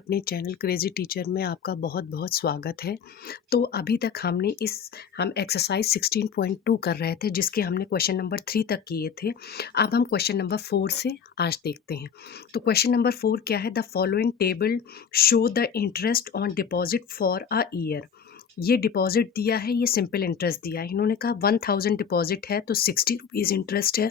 अपने channel crazy teacher में आपका बहुत-बहुत स्वागत है। तो अभी तक हम एक्सरसाइज़ 16.2 कर रहे थे, जिसके हमने क्वेश्चन नंबर 3 तक किए थे। अब हम क्वेश्चन नंबर 4 से आज देखते हैं। तो क्वेश्चन नंबर 4 क्या है? The following table show the interest on deposit for a year. ये डिपॉज़िट दिया है, ये सिंपल इंटरेस्ट दिया है। इन्होंने कहा 1000 डिपॉज़िट है तो ₹60 इंटरेस्ट है।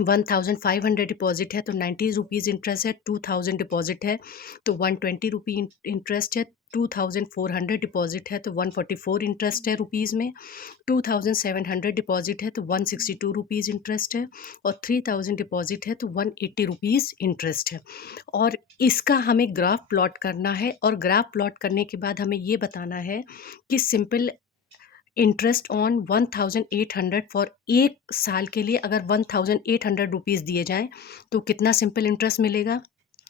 1500 डिपॉजिट है तो ₹90 इंटरेस्ट है। 2000 डिपॉजिट है तो ₹120 इंटरेस्ट है। 2400 डिपॉजिट है तो 144 इंटरेस्ट है रुपीज़ में। 2700 डिपॉजिट है तो ₹162 इंटरेस्ट है। और 3000 डिपॉजिट है तो ₹180 इंटरेस्ट है। और इसका हमें ग्राफ प्लॉट करना है, और ग्राफ प्लॉट करने के बाद हमें ये बताना है कि सिंपल इंटरेस्ट ऑन 1800 फॉर 1 साल के लिए अगर 1800 रुपीज़ दिए जाएँ तो कितना सिंपल इंटरेस्ट मिलेगा।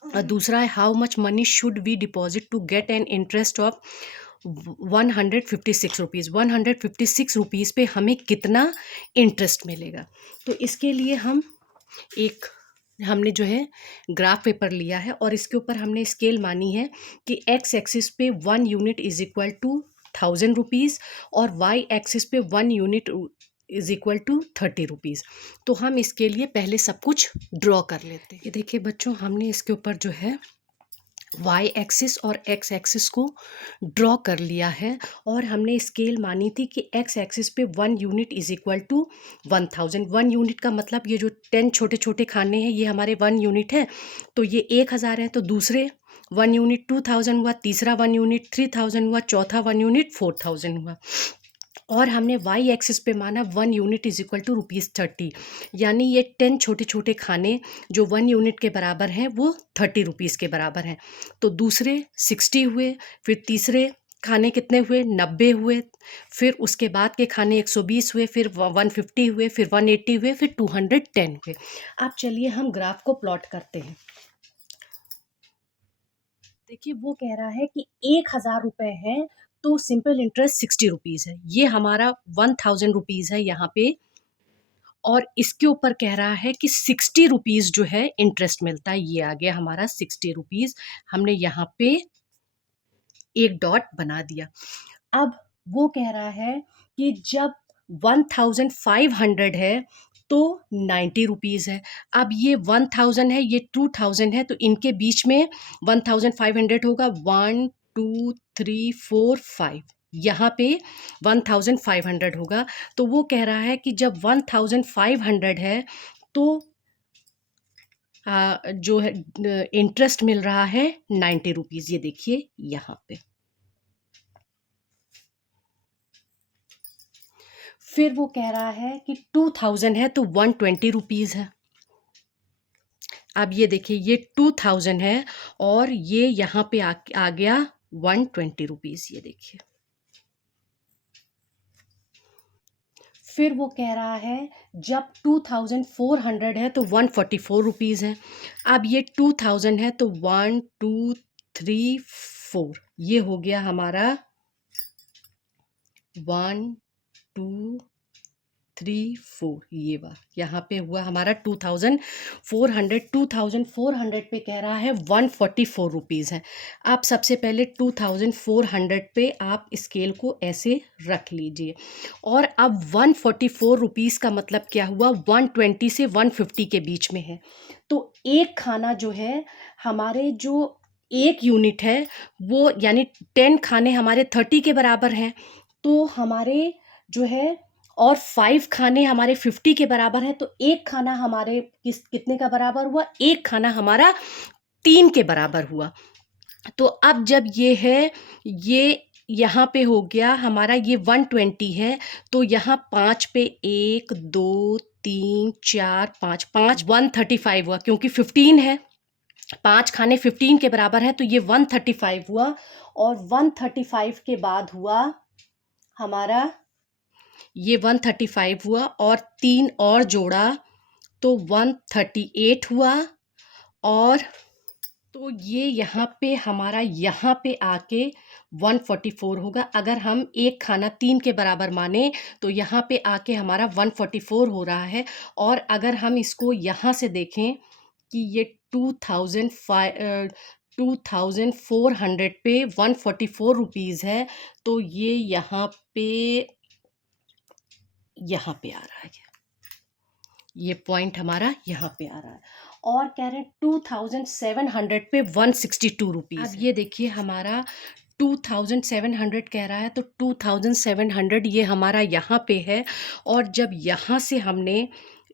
और दूसरा है, how much money should we deposit to get an interest of 156 rupees. 156 rupees पे हमें कितना इंटरेस्ट मिलेगा। तो इसके लिए हमने जो है ग्राफ पेपर लिया है, और इसके ऊपर हमने स्केल मानी है कि एक्स एक्सिस पे 1 unit is equal to 1000 rupees और वाई एक्सिस पे 1 unit is equal to 30 rupees. तो हम इसके लिए पहले सब कुछ ड्रॉ कर लेते हैं। ये देखिए बच्चों, हमने इसके ऊपर जो है वाई एक्सिस और एक्स एक्सिस को ड्रॉ कर लिया है, और हमने स्केल मानी थी कि एक्स एक्सिस पे 1 unit is equal to 1000। 1 unit का मतलब ये जो 10 छोटे छोटे खाने हैं ये हमारे 1 यूनिट है, तो ये 1000 है। तो दूसरे 1 यूनिट 2000 हुआ, तीसरा 1 यूनिट 3000 हुआ, चौथा 1 यूनिट 4000 हुआ। और हमने वाई एक्सिस पे माना 1 यूनिट इज इक्वल टू ₹30, यानी ये 10 छोटे छोटे खाने जो 1 यूनिट के बराबर हैं वो 30 रुपीज़ के बराबर हैं। तो दूसरे 60 हुए, फिर तीसरे खाने कितने हुए? 90 हुए, फिर उसके बाद के खाने 120 हुए, फिर 150 हुए, फिर 180 हुए, फिर 210 हुए। अब चलिए हम ग्राफ को प्लॉट करते हैं। देखिए, वो कह रहा है कि 1000 रुपये हैं तो सिंपल इंटरेस्ट 60 रुपीज़ है। ये हमारा 1000 रुपीज़ है यहाँ पे, और इसके ऊपर कह रहा है कि 60 रुपीज़ जो है इंटरेस्ट मिलता है। ये आ गया हमारा 60 रुपीज़। हमने यहाँ पे एक डॉट बना दिया। अब वो कह रहा है कि जब 1500 है तो 90 रुपीज़ है। अब ये 1000 है, ये 2000 है, तो इनके बीच में 1500 होगा। 1 2 3 4 5, यहाँ पे 1500 होगा। तो वो कह रहा है कि जब 1500 है तो जो है इंटरेस्ट मिल रहा है 90 रुपीज़। ये देखिए यहाँ पे। फिर वो कह रहा है कि 2000 है तो 120 रुपीज़ है। अब ये देखिए, ये 2000 है और ये यहाँ पे आ गया 120 रुपीज़। ये देखिए। फिर वो कह रहा है जब 2400 है तो 144 रुपीज़ है। अब ये 2000 है तो 1 2 3 4, ये हो गया हमारा 1 2 3 4, ये बार यहाँ पे हुआ हमारा 2400। 2400 पे कह रहा है 144 रुपीज़ है। आप सबसे पहले 2400 पे आप स्केल को ऐसे रख लीजिए, और अब 144 रुपीज़ का मतलब क्या हुआ? 120 से 150 के बीच में है। तो एक खाना जो है, हमारे जो 1 यूनिट है वो, यानी 10 खाने हमारे 30 के बराबर हैं, तो हमारे जो है, और 5 खाने हमारे 50 के बराबर हैं, तो एक खाना हमारे कितने का बराबर हुआ? एक खाना हमारा 3 के बराबर हुआ। तो अब जब ये है, ये यहाँ पे हो गया हमारा, ये 120 है, तो यहाँ 5 पे 1 2 3 4 5 5 135 हुआ, क्योंकि 15 है। 5 खाने 15 के बराबर है, तो ये 135 हुआ। और 135 के बाद हुआ हमारा, ये 135 हुआ और 3 और जोड़ा तो 138 हुआ। और तो ये यहाँ पे हमारा, यहाँ पे आके 144 होगा। अगर हम एक खाना 3 के बराबर माने तो यहाँ पे आके हमारा 144 हो रहा है। और अगर हम इसको यहाँ से देखें कि ये 2400 पे 144 रुपीज़ है, तो ये यहाँ पे आ रहा है, ये पॉइंट हमारा यहाँ पे आ रहा है। और कह रहे हैं 2700 पे 162 रुपीज़। अब ये देखिए हमारा 2700 कह रहा है, तो 2700 ये हमारा यहाँ पे है। और जब यहाँ से हमने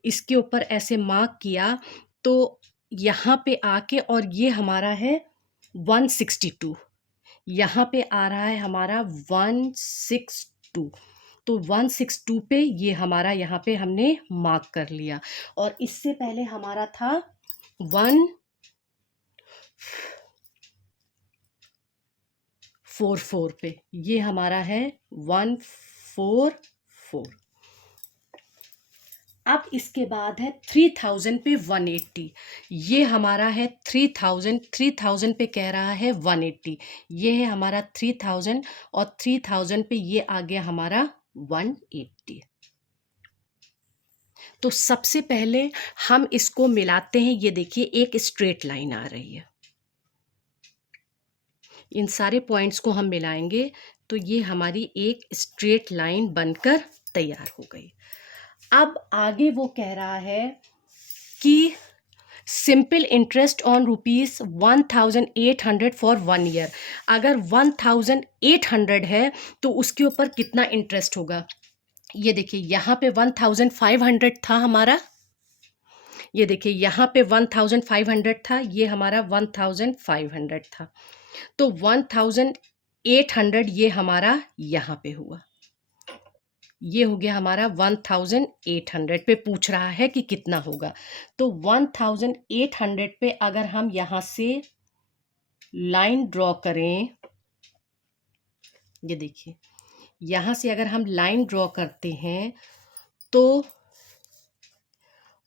इसके ऊपर ऐसे मार्क किया, तो यहाँ पे आके और ये हमारा है 162, यहाँ पे आ रहा है हमारा 162, तो 162 पे ये हमारा यहाँ पे हमने मार्क कर लिया। और इससे पहले हमारा था 144 पे, ये हमारा है 144। अब इसके बाद है 3000 पे 180, ये हमारा है 3000 पे कह रहा है 180, ये है हमारा 3000, और 3000 पे ये आ गया हमारा 180। तो सबसे पहले हम इसको मिलाते हैं। ये देखिए एक स्ट्रेट लाइन आ रही है, इन सारे पॉइंट्स को हम मिलाएंगे तो ये हमारी एक स्ट्रेट लाइन बनकर तैयार हो गई। अब आगे वो कह रहा है कि simple interest on ₹1800 for 1 year. अगर 1800 है तो उसके ऊपर कितना इंटरेस्ट होगा। ये देखिए यहाँ पे 1500 था हमारा, ये देखिए यहाँ पे 1500 था, ये हमारा 1500 था, तो 1800 ये हमारा यहाँ पे हुआ, ये हो गया हमारा 1800 पे पूछ रहा है कि कितना होगा। तो 1800 पे अगर हम यहाँ से लाइन ड्रॉ करें, ये देखिए यहाँ से अगर हम लाइन ड्रॉ करते हैं तो,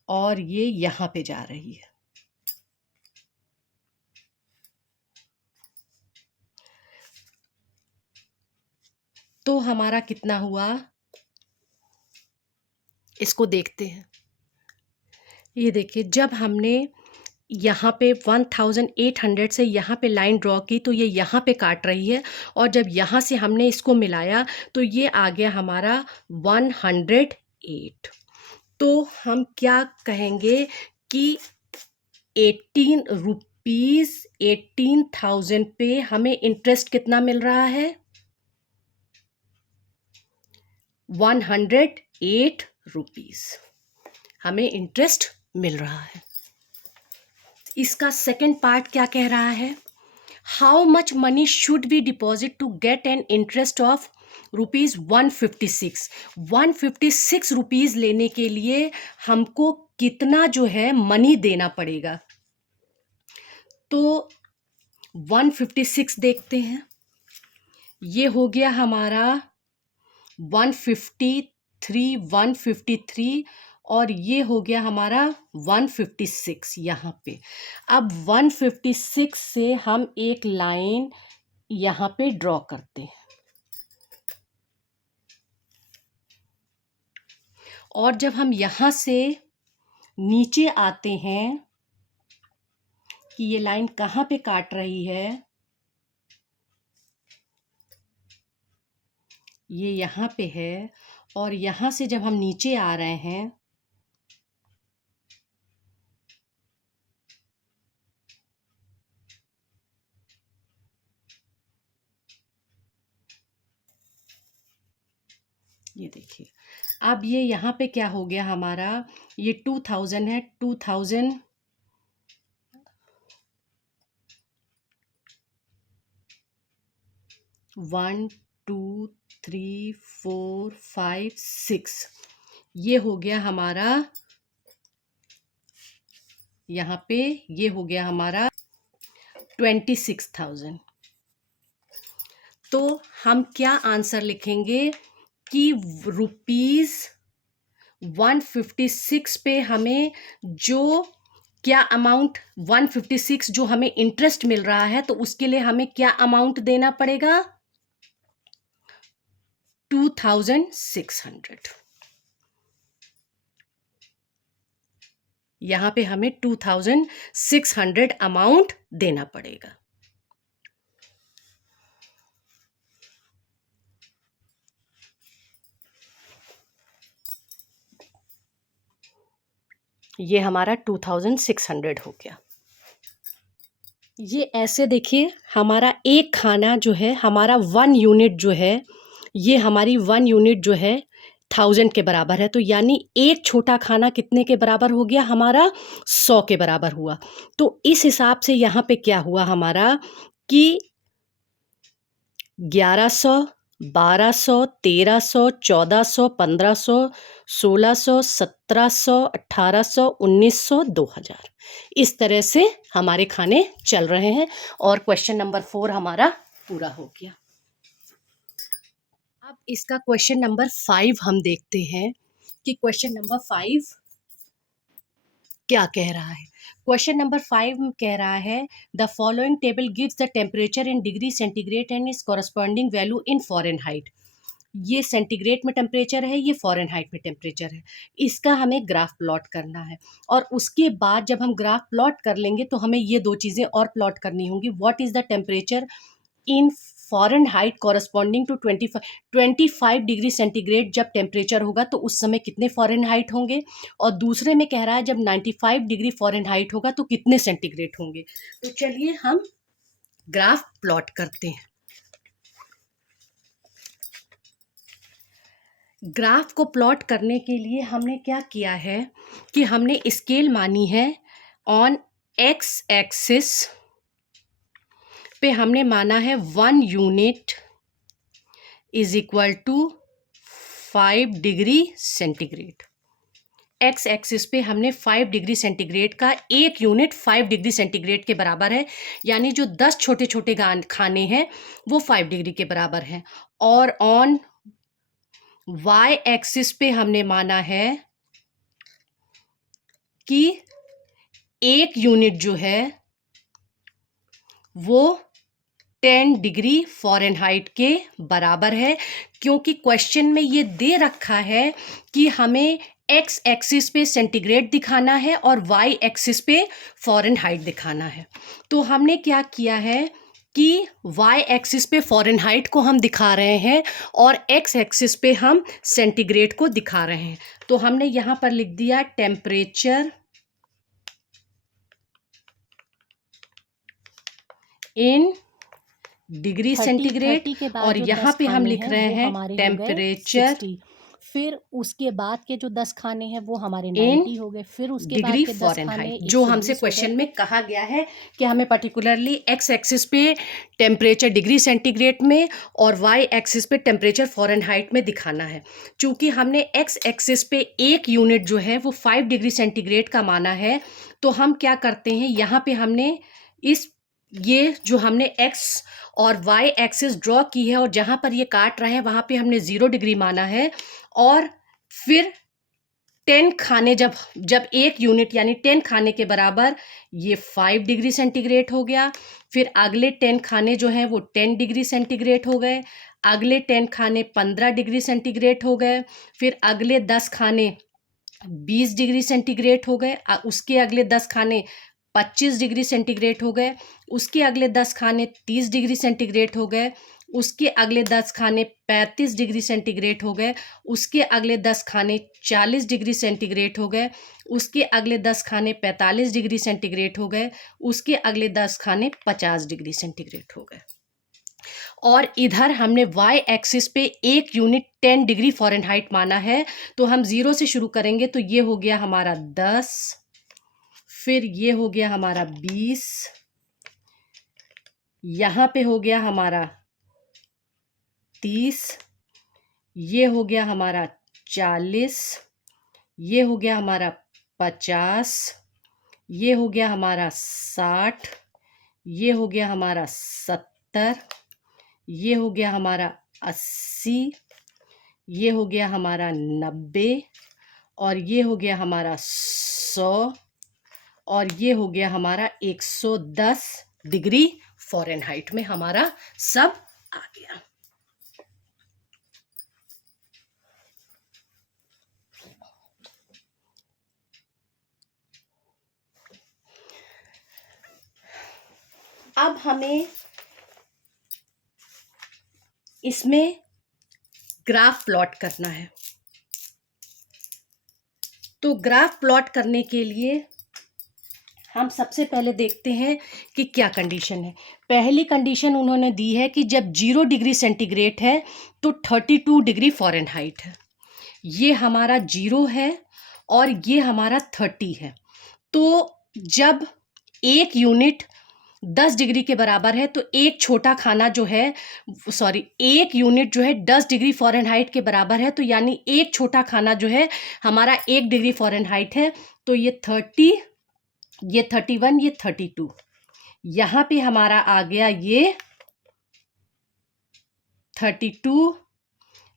और ये यहाँ पे जा रही है, तो हमारा कितना हुआ, इसको देखते हैं। ये देखिए जब हमने यहाँ पे 1800 से यहाँ पे लाइन ड्रॉ की तो ये यहाँ पे काट रही है, और जब यहाँ से हमने इसको मिलाया तो ये आ गया हमारा 108। तो हम क्या कहेंगे कि 18 रुपीज़ 18,000 पे हमें इंटरेस्ट कितना मिल रहा है, 108 रुपीज़ हमें इंटरेस्ट मिल रहा है। इसका सेकंड पार्ट क्या कह रहा है, how much money should we deposit to get an interest of ₹156। 156 rupees लेने के लिए हमको कितना जो है मनी देना पड़ेगा। तो 156 देखते हैं, ये हो गया हमारा 153 और ये हो गया हमारा 156 यहाँ पे। अब 156 से हम एक लाइन यहाँ पे ड्रॉ करते हैं, और जब हम यहाँ से नीचे आते हैं कि ये लाइन कहाँ पे काट रही है, ये यहाँ पे है, और यहाँ से जब हम नीचे आ रहे हैं ये देखिए, अब ये यहाँ पे क्या हो गया हमारा, ये 2000 है, 2000 1 2 3 4 5 6, ये हो गया हमारा, यहाँ पे ये हो गया हमारा 26,000। तो हम क्या आंसर लिखेंगे कि ₹156 पे हमें जो क्या अमाउंट 156 जो हमें इंटरेस्ट मिल रहा है, तो उसके लिए हमें क्या अमाउंट देना पड़ेगा, 2600। यहाँ पे हमें 2600 अमाउंट देना पड़ेगा। ये हमारा 2600 हो गया। ये ऐसे देखिए, हमारा एक खाना जो है, हमारा 1 यूनिट जो है, ये हमारी 1 यूनिट जो है 1000 के बराबर है। तो यानी एक छोटा खाना कितने के बराबर हो गया हमारा? 100 के बराबर हुआ। तो इस हिसाब से यहाँ पे क्या हुआ हमारा कि 1100, 1200, 1300, 1400, 1500, 1600, 1700, 1800, 1900, 2000, इस तरह से हमारे खाने चल रहे हैं। और क्वेश्चन नंबर 4 हमारा पूरा हो गया। अब इसका क्वेश्चन नंबर 5 हम देखते हैं कि क्वेश्चन नंबर 5 क्या कह रहा है। क्वेश्चन नंबर 5 कह रहा है, the following table gives the temperature in degree centigrade and is corresponding value in Fahrenheit. ये सेंटीग्रेड में टेम्परेचर है, ये फ़ारेनहाइट में टेम्परेचर है। इसका हमें ग्राफ प्लॉट करना है, और उसके बाद जब हम ग्राफ प्लॉट कर लेंगे तो हमें ये दो चीज़ें और प्लॉट करनी होंगी। What is the temperature in Fahrenheit corresponding to 25 degree centigrade जब टेम्परेचर होगा तो उस समय कितने फ़ारेनहाइट होंगे, और दूसरे में कह रहा है जब 95 डिग्री फ़ारेनहाइट होगा तो कितने सेंटीग्रेड होंगे। तो चलिए हम ग्राफ प्लॉट करते हैं। ग्राफ को प्लॉट करने के लिए हमने क्या किया है कि हमने स्केल मानी है। ऑन एक्स एक्सिस पे हमने माना है 1 unit is equal to 5 degree centigrade. X axis पे हमने 5 डिग्री सेंटीग्रेड का एक यूनिट 5 डिग्री सेंटीग्रेड के बराबर है, यानी जो 10 छोटे छोटे खाने हैं वो 5 डिग्री के बराबर हैं। और ऑन वाई एक्सिस पे हमने माना है कि एक यूनिट जो है वो 10 डिग्री फ़ारेनहाइट के बराबर है, क्योंकि क्वेश्चन में ये दे रखा है कि हमें एक्स एक्सिस पे सेंटीग्रेड दिखाना है और वाई एक्सिस पे फ़ारेनहाइट दिखाना है। तो हमने क्या किया है कि वाई एक्सिस पे फ़ारेनहाइट को हम दिखा रहे हैं और एक्स एक्सिस पे हम सेंटीग्रेड को दिखा रहे हैं। तो हमने यहाँ पर लिख दिया टेम्परेचर इन डिग्री 30 सेंटीग्रेड, के बाद और जो यहाँ 10 पे हम खाने लिख हैं रहे वो हैं हमारे हो गए टेम्परेचर 60। फिर उसके बाद के जो 10 खाने हैं वो हमारे इन 90 हो गए। फिर उसके बाद डिग्री के 10 खाने फ़ारेनहाइट, जो हमसे 120 हो गए। क्वेश्चन में कहा गया है कि हमें पर्टिकुलरली एक्स एक्सिस पे टेम्परेचर डिग्री सेंटीग्रेड में और वाई एक्सिस पे टेम्परेचर फ़ारेनहाइट में दिखाना है। चूंकि हमने एक्स एक्सिस पे एक यूनिट जो है वो 5 डिग्री सेंटीग्रेड का माना है, तो हम क्या करते हैं, यहाँ पे हमने इस ये जो हमने एक्स और वाई एक्सिस ड्रॉ की है और जहाँ पर ये काट रहा है वहाँ पे हमने 0 डिग्री माना है। और फिर 10 खाने जब जब एक यूनिट यानी 10 खाने के बराबर ये 5 डिग्री सेंटीग्रेड हो गया। फिर अगले 10 खाने जो हैं वो 10 डिग्री सेंटीग्रेड हो गए। अगले 10 खाने 15 डिग्री सेंटीग्रेड हो गए। फिर अगले 10 खाने 20 डिग्री सेंटीग्रेड हो गए। उसके अगले 10 खाने 25 डिग्री सेंटीग्रेड हो गए। उसके अगले 10 खाने 30 डिग्री सेंटीग्रेड हो गए। उसके अगले 10 खाने 35 डिग्री सेंटीग्रेड हो गए। उसके अगले 10 खाने 40 डिग्री सेंटीग्रेड हो गए। उसके अगले 10 खाने 45 डिग्री सेंटीग्रेड हो गए। उसके अगले 10 खाने 50 डिग्री सेंटीग्रेड हो गए। और इधर हमने वाई एक्सिस पे एक यूनिट 10 डिग्री फ़ारेनहाइट माना है। तो हम 0 से शुरू करेंगे, तो ये हो गया हमारा 10, फिर ये हो गया हमारा 20, यहाँ पे हो गया हमारा 30, ये हो गया हमारा 40, ये हो गया हमारा 50, ये हो गया हमारा 60, ये हो गया हमारा 70, ये हो गया हमारा 80, ये हो गया हमारा 90, और ये हो गया हमारा 100, और ये हो गया हमारा 110 डिग्री फ़ारेनहाइट में हमारा सब आ गया। अब हमें इसमें ग्राफ प्लॉट करना है। तो तो ग्राफ प्लॉट करने के लिए हम सबसे पहले देखते हैं कि क्या कंडीशन है। पहली कंडीशन उन्होंने दी है कि जब 0 डिग्री सेंटीग्रेड है तो 32 डिग्री फ़ारेनहाइट है। ये हमारा 0 है और ये हमारा 30 है। तो जब एक यूनिट 10 डिग्री के बराबर है तो एक छोटा खाना जो है, सॉरी, एक यूनिट जो है 10 डिग्री फ़ारेनहाइट के बराबर है, तो यानी एक छोटा खाना जो है हमारा 1 डिग्री फ़ारेनहाइट है। तो ये 30, ये 31, ये 32, यहाँ पे हमारा आ गया ये 32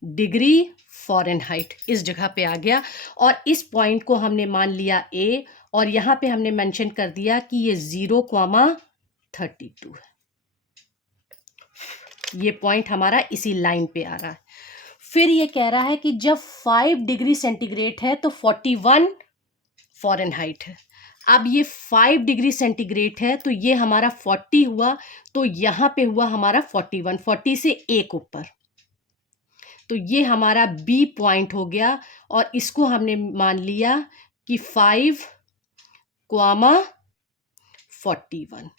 डिग्री फ़ारेनहाइट, इस जगह पे आ गया। और इस पॉइंट को हमने मान लिया ए, और यहाँ पे हमने मेंशन कर दिया कि ये 0,32 है। ये पॉइंट हमारा इसी लाइन पे आ रहा है। फिर ये कह रहा है कि जब 5 डिग्री सेंटीग्रेड है तो 41 फ़ारेनहाइट है। अब ये 5 डिग्री सेंटीग्रेड है तो ये हमारा 40 हुआ, तो यहाँ पे हुआ हमारा 41, 40 से एक ऊपर, तो ये हमारा बी पॉइंट हो गया। और इसको हमने मान लिया कि 5,41।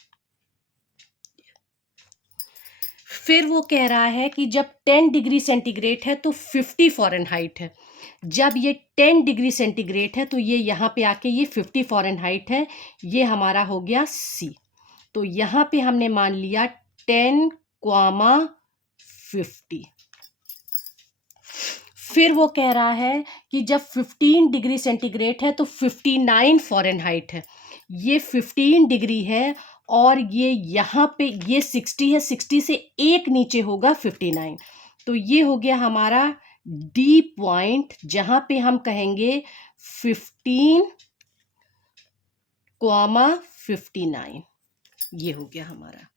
फिर वो कह रहा है कि जब 10 डिग्री सेंटीग्रेड है तो 50 फ़ारेनहाइट है। जब ये 10 डिग्री सेंटीग्रेड है तो ये यहाँ पे आके ये 50 फ़ारेनहाइट है, ये हमारा हो गया सी। तो यहाँ पे हमने मान लिया 10,50। फिर वो कह रहा है कि जब 15 डिग्री सेंटीग्रेड है तो 59 फ़ारेनहाइट है। ये 15 डिग्री है और ये यहाँ पे ये 60 है, 60 से एक नीचे होगा 59। तो ये हो गया हमारा डी पॉइंट, जहाँ पे हम कहेंगे 15,59, ये हो गया हमारा।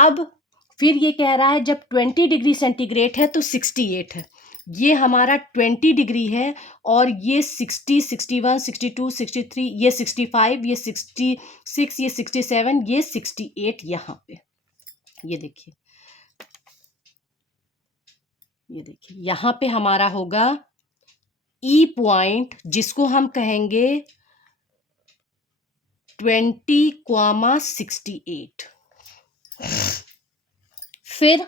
अब फिर ये कह रहा है जब 20 डिग्री सेंटीग्रेड है तो 68 है। ये हमारा 20 डिग्री है और ये 60, 61, 62, 63, ये 65, ये 66, ये 67, ये 68 यहाँ पे। ये देखिए, ये देखिए यहाँ पे हमारा होगा ई पॉइंट, जिसको हम कहेंगे 20,68। फिर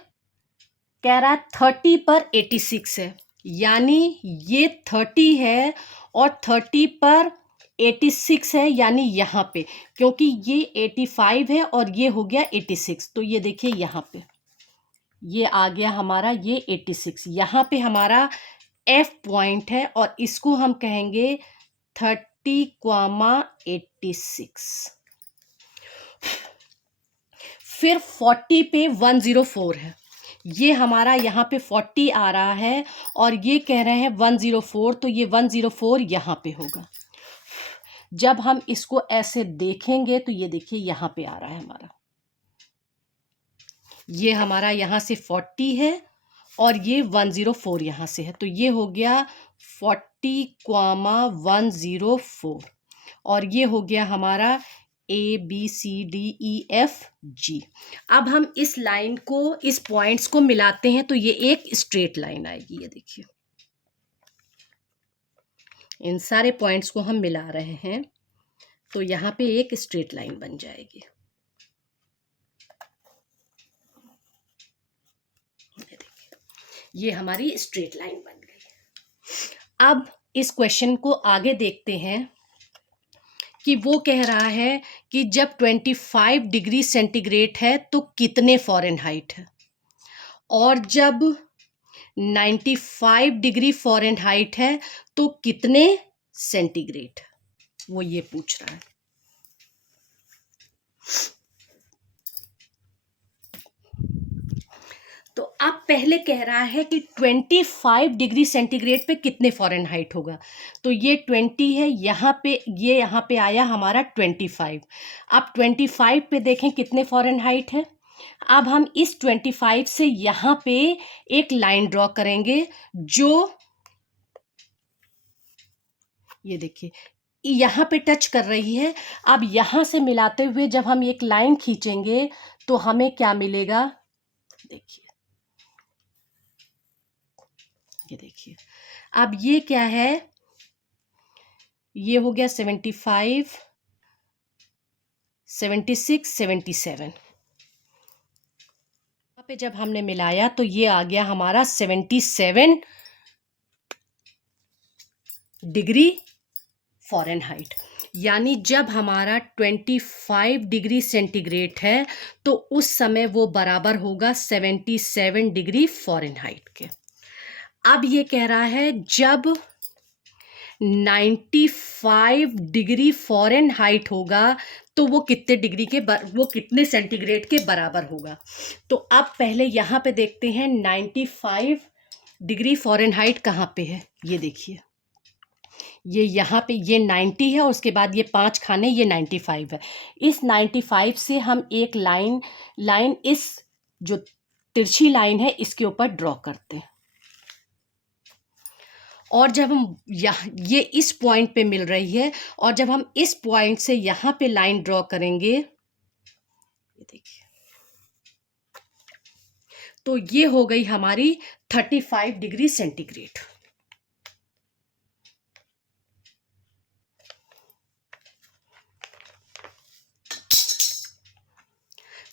कह रहा है 30 पर 86 है, यानी ये 30 है और 30 पर 86 है, यानी यहाँ पे, क्योंकि ये 85 है और ये हो गया 86, तो ये देखिए यहाँ पे ये आ गया हमारा ये 86। यहाँ पे हमारा एफ पॉइंट है और इसको हम कहेंगे 30,86। फिर 40 पे 104 है, ये हमारा यहाँ पे 40 आ रहा है और ये कह रहे हैं 104, तो ये 104 यहाँ पे होगा। जब हम इसको ऐसे देखेंगे तो ये देखिए यहाँ पे आ रहा है हमारा, ये हमारा यहाँ से 40 है और ये 104 यहाँ से है, तो ये हो गया 40,104 और ये हो गया हमारा ABCDEFG। अब हम इस लाइन को, इस पॉइंट्स को मिलाते हैं तो ये एक स्ट्रेट लाइन आएगी। ये देखिए, इन सारे पॉइंट्स को हम मिला रहे हैं तो यहाँ पे एक स्ट्रेट लाइन बन जाएगी। ये देखिए, ये हमारी स्ट्रेट लाइन बन गई। अब इस क्वेश्चन को आगे देखते हैं कि वो कह रहा है कि जब 25 डिग्री सेंटीग्रेड है तो कितने फ़ारेनहाइट है, और जब 95 डिग्री फ़ारेनहाइट है तो कितने सेंटीग्रेड, वो ये पूछ रहा है। तो अब पहले कह रहा है कि 25 डिग्री सेंटीग्रेड पे कितने फ़ारेनहाइट होगा, तो ये 20 है, यहाँ पे ये यहाँ पे आया हमारा 25। अब 25 पे देखें कितने फ़ारेनहाइट है। अब हम इस 25 से यहाँ पे एक लाइन ड्रॉ करेंगे, जो ये देखिए यहाँ पे टच कर रही है। अब यहाँ से मिलाते हुए जब हम एक लाइन खींचेंगे तो हमें क्या मिलेगा, देखिए, ये देखिए। अब ये क्या है, ये हो गया 75, 76, 77। यहाँ पे जब हमने मिलाया तो ये आ गया हमारा 77 डिग्री फ़ारेनहाइट। यानी जब हमारा 25 डिग्री सेंटीग्रेड है तो उस समय वो बराबर होगा 77 डिग्री फ़ारेनहाइट के। अब ये कह रहा है जब 95 डिग्री फ़ारेनहाइट होगा तो वो कितने डिग्री के वो कितने सेंटीग्रेड के बराबर होगा। तो अब पहले यहाँ पे देखते हैं 95 डिग्री फ़ारेनहाइट कहाँ पे है। ये देखिए, ये यहाँ पे ये 90 है और उसके बाद ये 5 खाने, ये 95 है। इस 95 से हम एक लाइन इस जो तिरछी लाइन है इसके ऊपर ड्रॉ करते हैं। और जब हम ये इस पॉइंट पे मिल रही है और जब हम इस पॉइंट से यहाँ पे लाइन ड्रॉ करेंगे, ये देखिए, तो ये हो गई हमारी 35 डिग्री सेंटीग्रेड।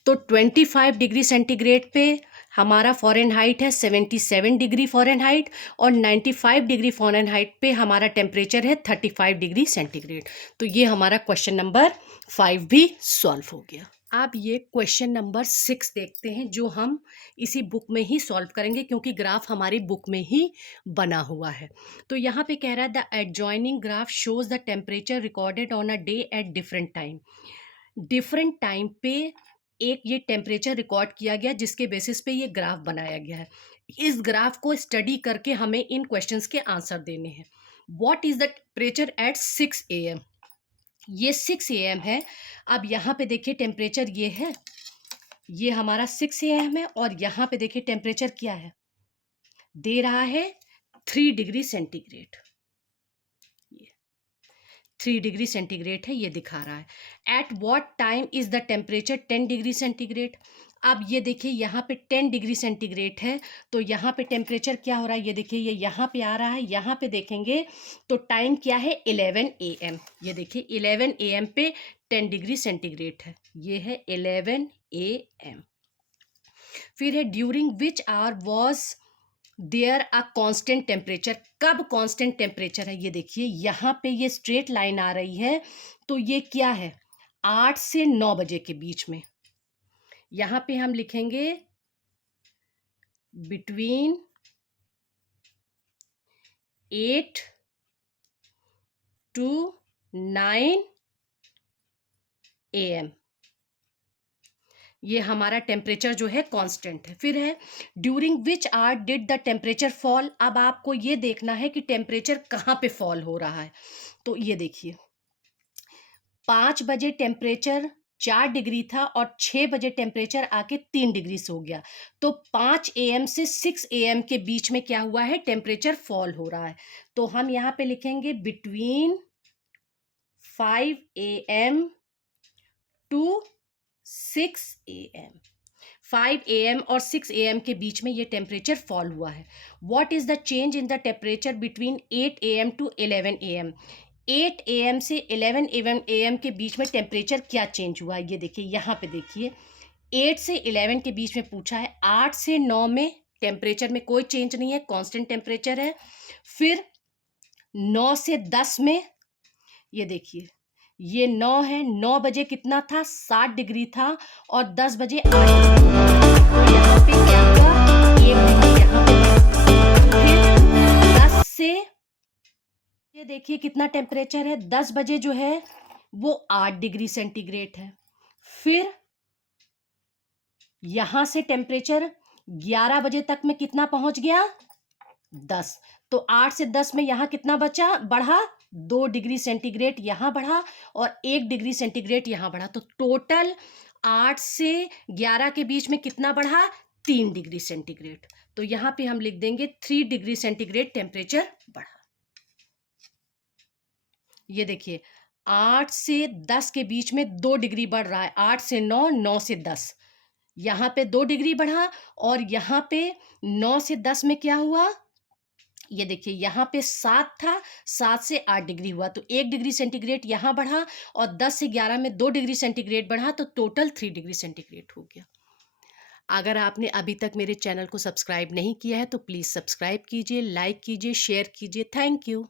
तो 25 डिग्री सेंटीग्रेड पे हमारा फ़ारेनहाइट है 77 डिग्री फ़ारेनहाइट और 95 डिग्री फ़ारेनहाइट पे हमारा टेम्परेचर है 35 डिग्री सेंटीग्रेड। तो ये हमारा क्वेश्चन नंबर 5 भी सॉल्व हो गया। अब ये क्वेश्चन नंबर 6 देखते हैं जो हम इसी बुक में ही सॉल्व करेंगे क्योंकि ग्राफ हमारी बुक में ही बना हुआ है। तो यहाँ पे कह रहा है the adjoining graph shows the temperature recorded on a day at different time. Different time पे एक ये टेम्परेचर रिकॉर्ड किया गया जिसके बेसिस पे ये ग्राफ बनाया गया है। इस ग्राफ को स्टडी करके हमें इन क्वेश्चंस के आंसर देने हैं। What is the temperature at 6 AM? ये 6 AM है। अब यहाँ पे देखिए टेम्परेचर ये है, ये हमारा 6 AM है और यहाँ पे देखिए टेम्परेचर क्या है, दे रहा है 3 डिग्री सेंटीग्रेड। 3 डिग्री सेंटीग्रेड है, ये दिखा रहा है। At what time is the temperature 10 degree centigrade? अब ये देखिए यहाँ पे 10 डिग्री सेंटीग्रेड है तो यहाँ पे टेम्परेचर क्या हो रहा है, ये देखिए ये यहाँ पे आ रहा है। यहाँ पे देखेंगे तो टाइम क्या है 11 AM। ये देखिए 11 AM पे 10 डिग्री सेंटीग्रेड है, ये है 11 AM। फिर है during which hour was there a constant temperature? कब कांस्टेंट टेम्परेचर है, ये देखिए यहाँ पे ये स्ट्रेट लाइन आ रही है तो ये क्या है 8 से 9 बजे के बीच में। यहाँ पे हम लिखेंगे बिटवीन 8 to 9 AM। ये हमारा टेम्परेचर जो है कांस्टेंट है। फिर है during which hour did the temperature fall? अब आपको ये देखना है कि टेम्परेचर कहाँ पे फॉल हो रहा है। तो ये देखिए 5 बजे टेम्परेचर 4 डिग्री था और 6 बजे टेम्परेचर आके 3 डिग्री से हो गया। तो 5 AM से 6 AM के बीच में क्या हुआ है, टेम्परेचर फॉल हो रहा है। तो हम यहाँ पे लिखेंगे between 5 AM to 6 AM। 5 AM और 6 AM के बीच में ये टेम्परेचर फॉल हुआ है। What is the change in the temperature between 8 AM to 11 AM? 8 AM से 11 AM के बीच में टेम्परेचर क्या चेंज हुआ है, ये देखिए यहाँ पे देखिए 8 से 11 के बीच में पूछा है। 8 से 9 में टेम्परेचर में कोई चेंज नहीं है, कांस्टेंट टेम्परेचर है। फिर 9 से 10 में ये देखिए ये 9 है, 9 बजे कितना था 7 डिग्री था और 10 बजे 8 डिग्री। तो यहाँ पे क्या हुआ 1 डिग्री यहाँ पे। फिर 10 से ये देखिए कितना टेम्परेचर है, 10 बजे जो है वो 8 डिग्री सेंटीग्रेड है। फिर यहाँ से टेम्परेचर 11 बजे तक में कितना पहुंच गया 10। तो 8 से 10 में यहाँ कितना बचा, बढ़ा 2 डिग्री सेंटीग्रेड यहाँ बढ़ा और 1 डिग्री सेंटीग्रेड यहाँ बढ़ा। तो टोटल 8 से 11 के बीच में कितना बढ़ा 3 डिग्री सेंटीग्रेड। तो यहाँ पे हम लिख देंगे 3 डिग्री सेंटीग्रेड टेम्परेचर बढ़ा। ये देखिए 8 से 10 के बीच में 2 डिग्री बढ़ रहा है, 8 से 9, 9 से 10, यहाँ पे 2 डिग्री बढ़ा और यहाँ पे 9 से 10 में क्या हुआ ये देखिए यहाँ पे 7 था, 7 से 8 डिग्री हुआ, तो 1 डिग्री सेंटीग्रेड यहाँ बढ़ा और 10 से 11 में 2 डिग्री सेंटीग्रेड बढ़ा, तो टोटल 3 डिग्री सेंटीग्रेड हो गया। अगर आपने अभी तक मेरे चैनल को सब्सक्राइब नहीं किया है तो प्लीज़ सब्सक्राइब कीजिए, लाइक कीजिए, शेयर कीजिए। Thank you.